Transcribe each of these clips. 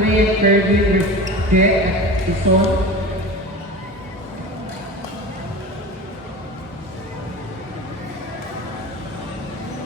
Andre and Kervin versus Jet at Ison.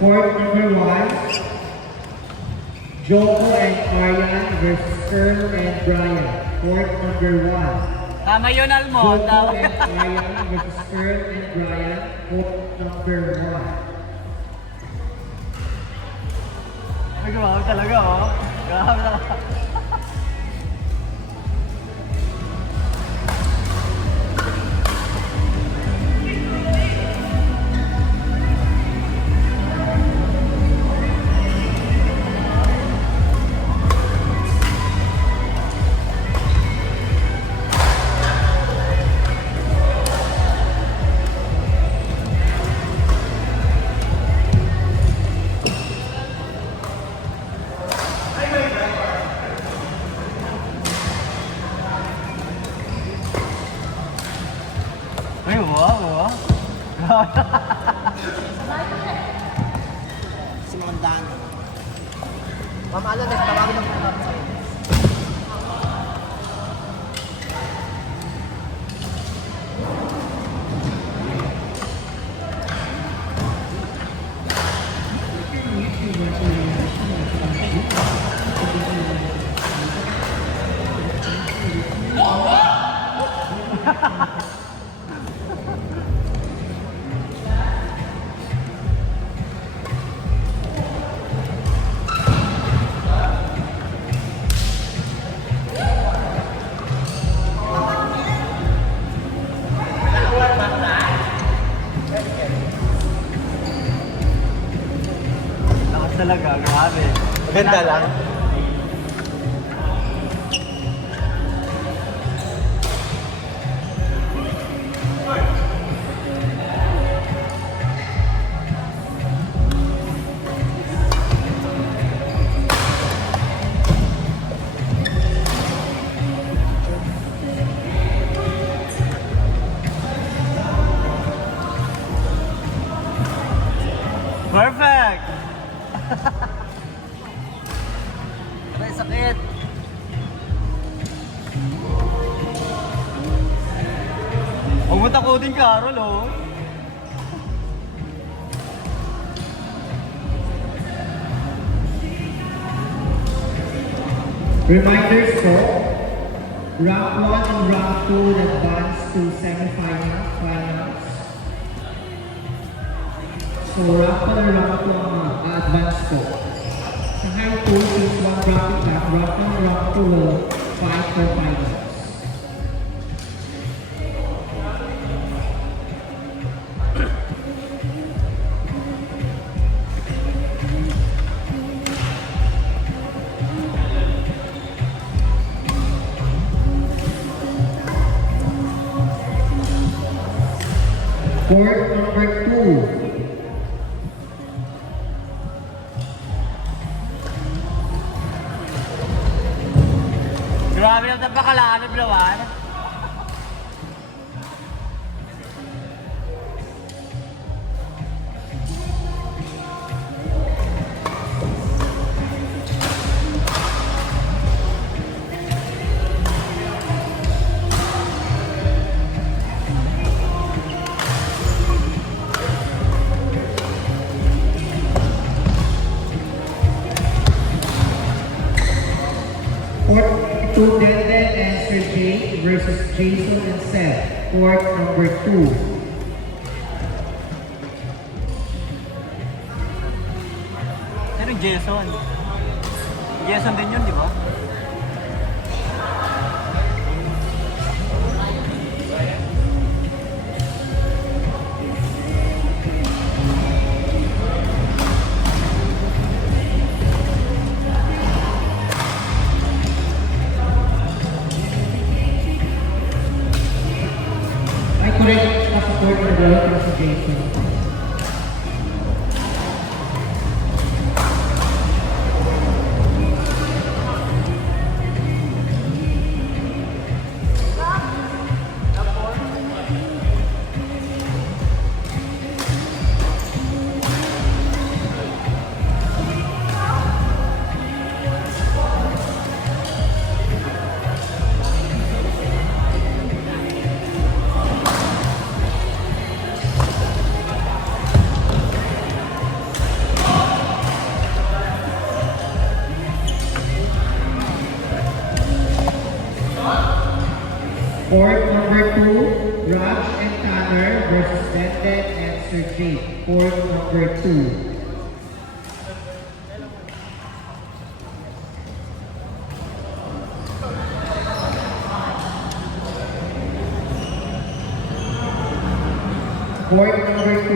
Court number 1, Joko and Aryan versus Earl and Brian. Court number 1. Tama yun, Almo. Joko and Aryan versus Earl and Brian. Court number 1. Ay, grabe talaga, oh. Grabe talaga. Ay, wow. Si Mandan. Ma'am Alan, nagtawagin ng mga sa'yo. Lakas talaga, grabe. Maganda lang. Perfect! Ay, sakit. Huwag mo takutin, Carol, oh. Reminders po, round 1 and round 2 advance to semifinals, finals. So round 1 and round 2 ang advance po. Sa high 2, since 1 bracket back, round 1 and round 2 will fight for finals. Court number 2. Grabe na ito pakalaan ng Blawan. Court 2, Denden and Sergey versus Jason and Seth. Court number 2. Ano yung Jason? Jason din yun, di ba? Ay, correct. Nasa court number 1 para sa Jason. Court number 2, Raj and Tanner versus Denden and Sergey. Court number 2. Court number 2.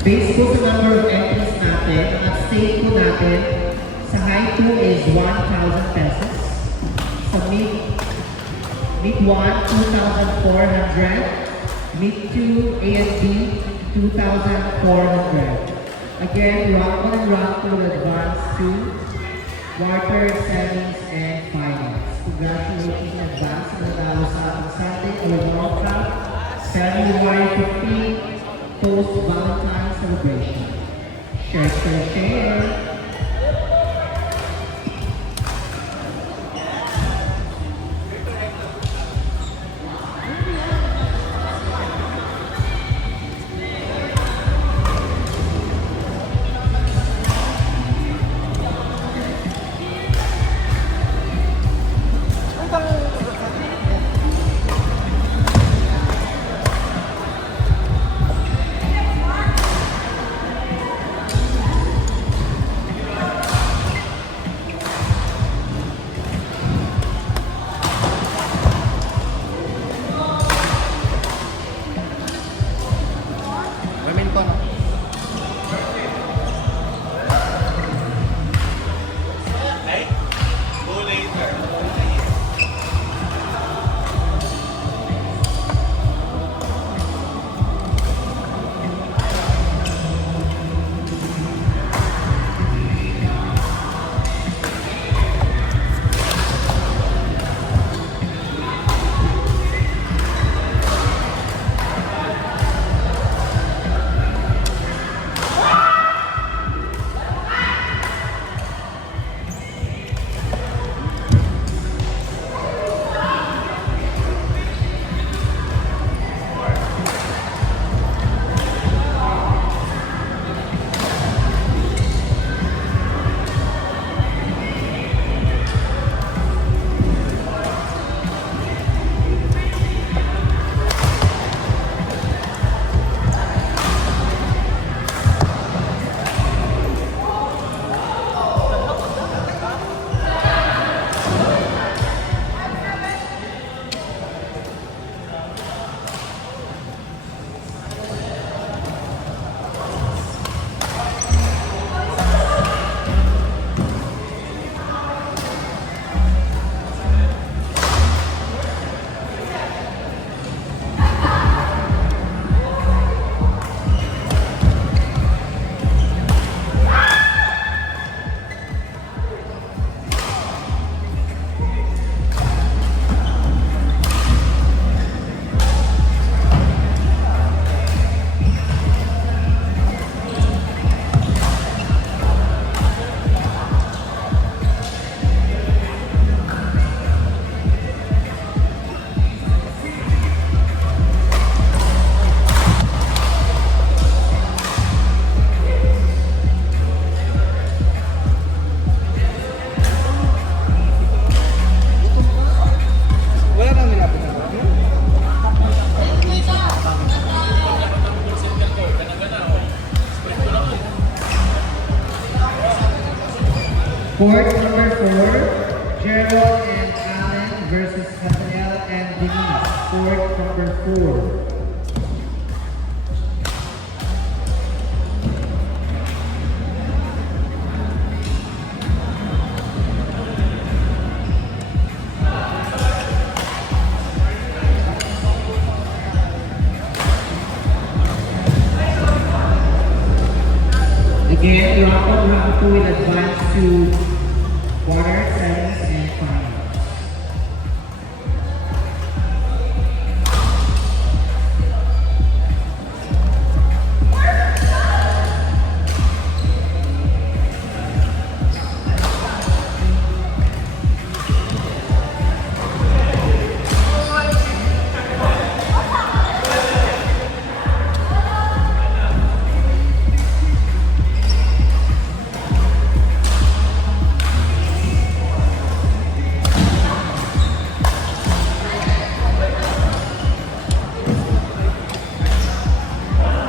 Based po sa number of entries natin, at stake po natin, sa high 2 is 1,000 pesos. Sa mid 1, 2,400. Mid 2, A and B, 2,400. Again, round 1 and round 2 will advance to quarter, semis, and finals. Congratulations in advance sa nanalo sa ating Sunday Olympic Cup, February 15, post-Valentine's celebration. Share. Remington. Court number 4, Gerald and Allen versus Nathaniel and Denise. Court number 4. Again, round 1, round 2 will advance to quarter.